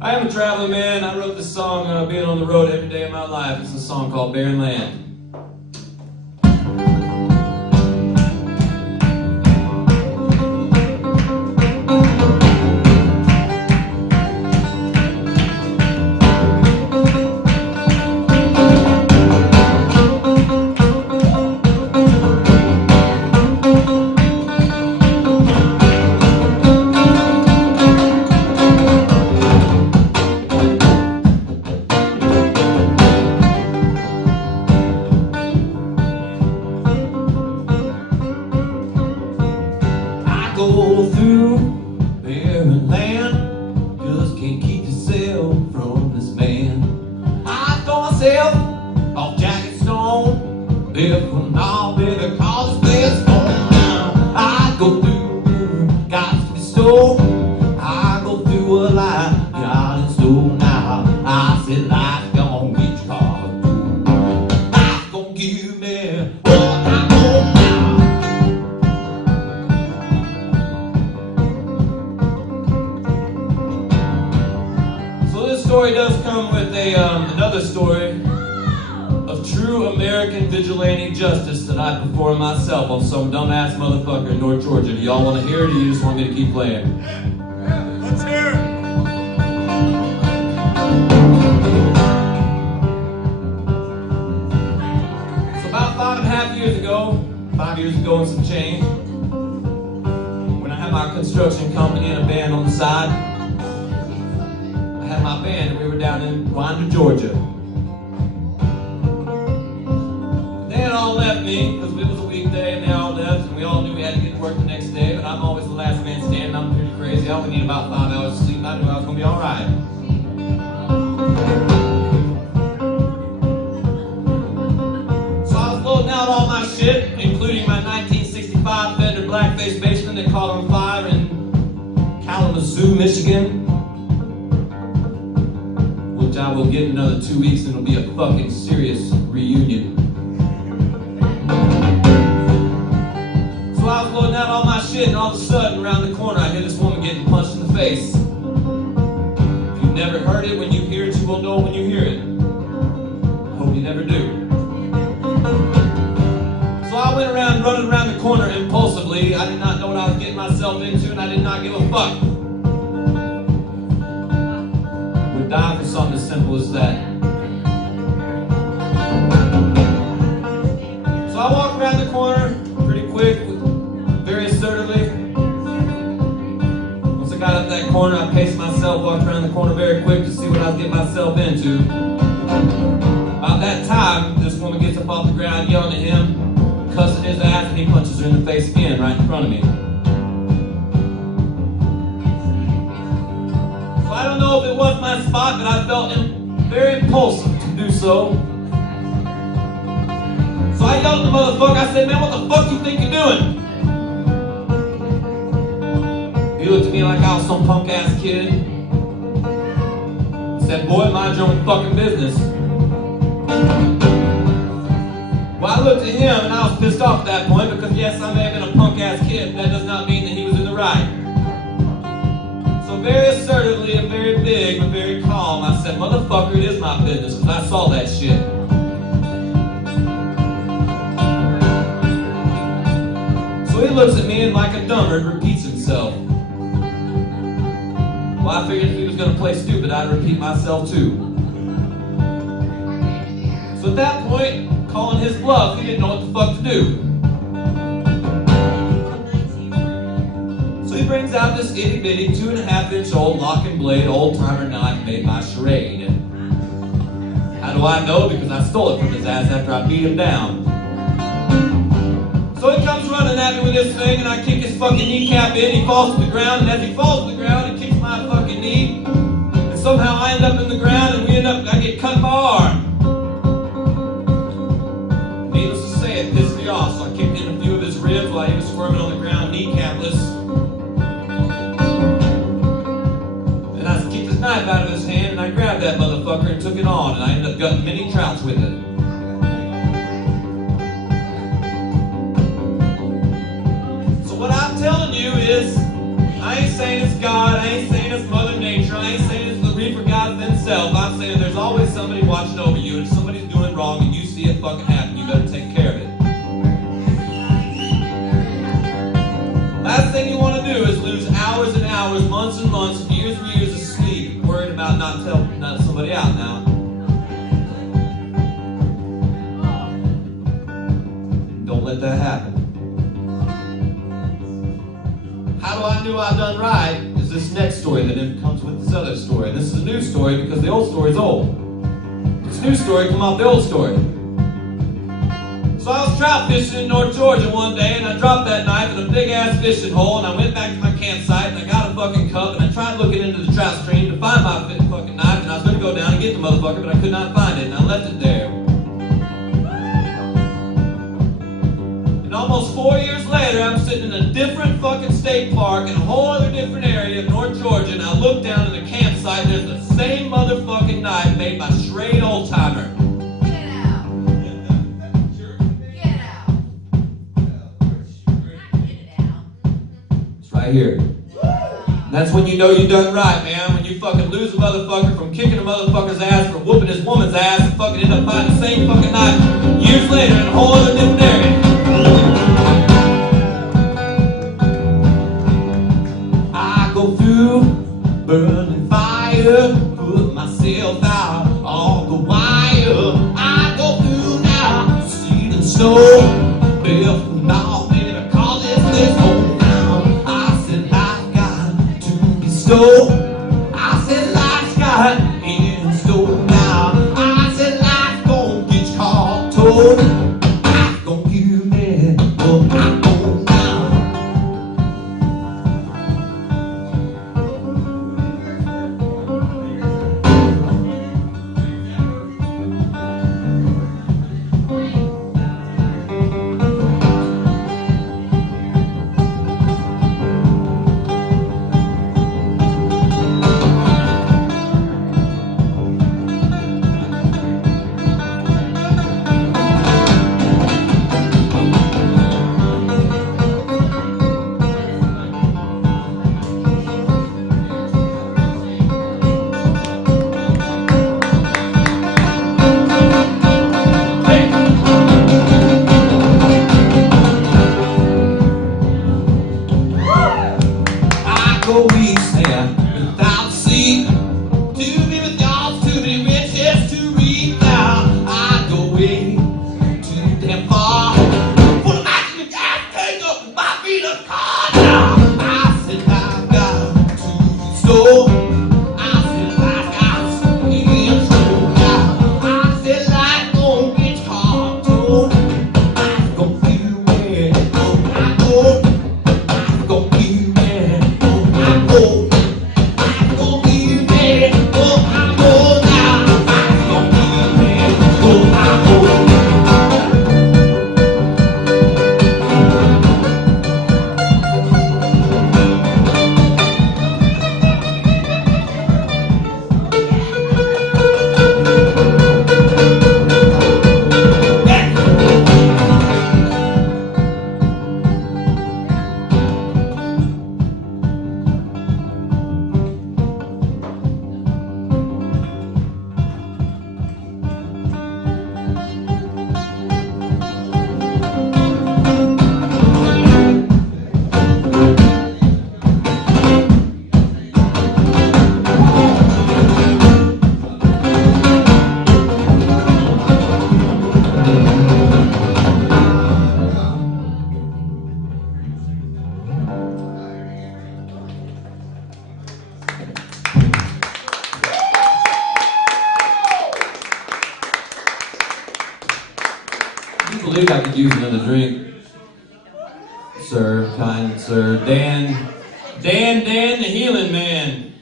I am a traveling man. I wrote this song being on the road every day of my life. It's a song called Barren Land. Go through barren land, just can't keep yourself from this man. I throw myself off Jacket Stone, if not because it's best for now. I go through, got to be stole. I go through a life, got in store now. I said life's gonna get you caught through. Life's gonna give me what I want now. Story does come with another story of true American vigilante justice that I performed myself on some dumbass motherfucker in North Georgia. Do y'all want to hear it, or do you just want me to keep playing? Yeah, let's hear it. So about 5.5 years ago, 5 years ago and some change, when I had my construction company and a band on the side, I had my band and we were down in Wanda, Georgia. They had all left me because it was a weekday and they all left, and we all knew we had to get to work the next day, but I'm always the last man standing. I'm pretty crazy. I only need about 5 hours of sleep. I knew I was going to be all right. So I was loading out all my shit, including my 1965 Fender blackface bassman that caught on fire in Kalamazoo, Michigan. Which I will get in another 2 weeks, and it'll be a fucking serious reunion. So I was loading out all my shit, and all of a sudden, around the corner, I hear this woman getting punched in the face. If you've never heard it, when you hear it, you will know when you hear it. I hope you never do. So I went around running around the corner impulsively. I did not know what I was getting myself into, and I did not give a fuck. Die for something as simple as that. So I walked around the corner pretty quick, very assertively. Once I got up that corner, I paced myself, walked around the corner very quick to see what I was getting myself into. About that time, this woman gets up off the ground, yelling at him, cussing his ass, and he punches her in the face again, right in front of me. I don't know if it was my spot, but I felt very impulsive to do so. So I yelled at the motherfucker. I said, man, what the fuck you think you're doing? He looked at me like I was some punk ass kid. He said, boy, mind your own fucking business. Well, I looked at him and I was pissed off at that point because yes, I may have been a punk ass kid, but that does not mean that he was in the right. So very assertively and very big but very calm, I said, motherfucker, it is my business, because I saw that shit. So he looks at me and like a dumber repeats himself. Well, I figured if he was going to play stupid, I'd repeat myself too. So at that point, calling his bluff, he didn't know what the fuck to do. So he brings out this itty bitty 2.5-inch old lock and blade old timer knife made by Charade. How do I know? Because I stole it from his ass after I beat him down. So he comes running at me with this thing, and I kick his fucking kneecap in. He falls to the ground, and as he falls to the ground, he kicks my fucking knee. And somehow I end up in the ground, and I get cut in my arm. Needless to say, it pissed me off, so I kicked in a few of his ribs while he was squirming on the ground, kneecapless. And I kicked his knife out of his hand, and I grabbed that motherfucker and took it on, and I ended up gutting many trouts with it. So what I'm telling you is, I ain't saying it's God, I ain't saying it's Mother Nature, I ain't saying it's the hours, months and months, years and years of sleep, worried about not somebody out now. Don't let that happen. How do I know I done right is this next story that comes with this other story. And this is a new story because the old story's old. This new story come off the old story. So I was trout fishing in North Georgia one day, and I dropped that knife in a big-ass fishing hole, and I went back to my campsite, and I got a fucking cup, and I tried looking into the trout stream to find my fucking knife, and I was going to go down and get the motherfucker, but I could not find it, and I left it there. And almost 4 years later, I'm sitting in a different fucking state park in a whole other different area of North Georgia, and I look down in the campsite, and there's the same motherfucking knife made by Schrade Oldtimer. Right here. That's when you know you done right, man. When you fucking lose a motherfucker from kicking a motherfucker's ass, from whooping his woman's ass, and fucking end up finding the same fucking knife years later in a whole other different area. I go through burning fire, put myself out on the wire. I go through now, sleet and snow, barefoot and all, baby, call this place home. I said life's got in store now. I said life's gonna get you caught told. I'm gonna give me what I own now. I believe I could use another drink. Sir, kind sir. Dan, the healing man.